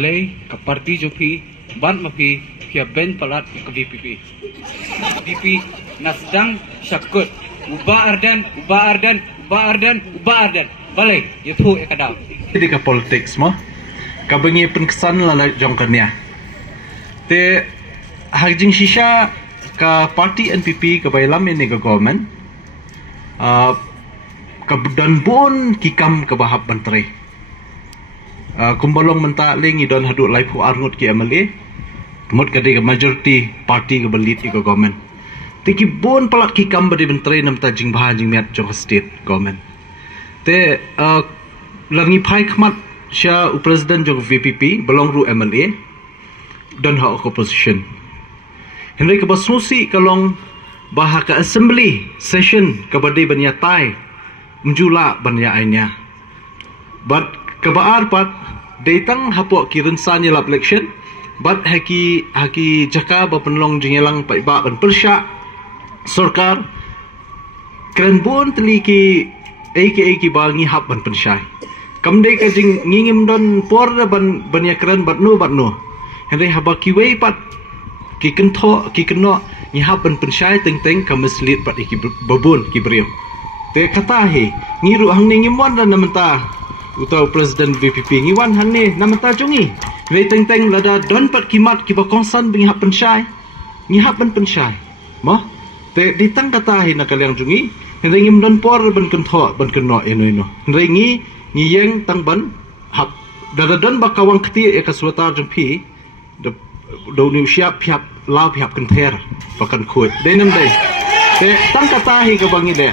Lay ke parti joki ban mapi kia ben palat ke VPP. VP nasdang syakut ubah ardan balai itu ekadau. Jadi ke politik semua kabengi penkesan lalai jongkanya te hagjing shisha ka parti NPP ke bailam ini ke government ke dan pun kikam ke bahap menteri kumbalong mentaling idon haduk laipu arngut ki MLA mut kadi ke majority parti ke belit ke government tiki bon palat kikam badi menteri nam tajing bahajing miat jong state government te langi pai khmat sya presiden jong VPP belong ru MLA dan hak opposition henry ke basusi kalong bahak ke assembly session ke badi banyatai menjula banyainya but kebaar pat datang hapok kiren sanya lap election but haki jaka bapenlong jengelang pai ba ban persya sarkar keren bon teliki aka bangi hap ban pensyai kamdai ka jing ngingim don por ban ya keren batnu henry haba kiwei pat ki keno ni hap ban pensyai teng ka mislead pat iki babun ki brio te kata he ngiru hang ning imwan dan namenta utau presiden VPP ngiwan han ni namenta jungi wei teng lada don pat kimat ki bakongsan bing hap pensyai ni hap ban pensyai mah te ditang kata he nakaliang jungi henry ngim don por ban keno eno henry ngi yang tang ban hap dada don bakawang keti e kaswata jumpi do ni siap piap lau piap kenter bakan kuat denam dei te tang kata he ka bangi de